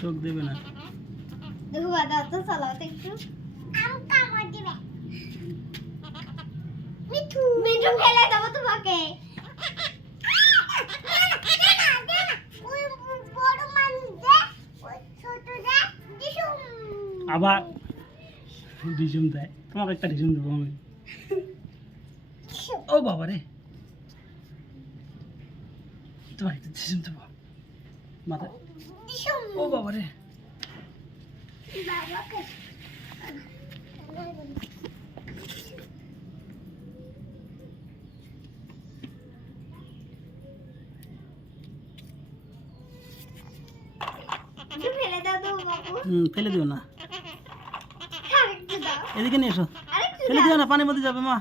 চোখ দেবে না। দেখো দাও তো চালাও তো একটু। কামড় দিবে। মিঠু ফেলে দেব তোমাকে। আবার ডিজুম দেয়, তোমাকে একটা ডিজুম দেবো আমি। ও বাবা রে, তোমার একটা ডিজুম দেবো মাথা। ও বাবা রে, ফেলে দাও তো বাবু। ফেলে দিও না, আরেকটু দাও। এদিকে নিয়ে এসো। আরেকটু ফেলে দিও না, পানির মধ্যে যাবে মা।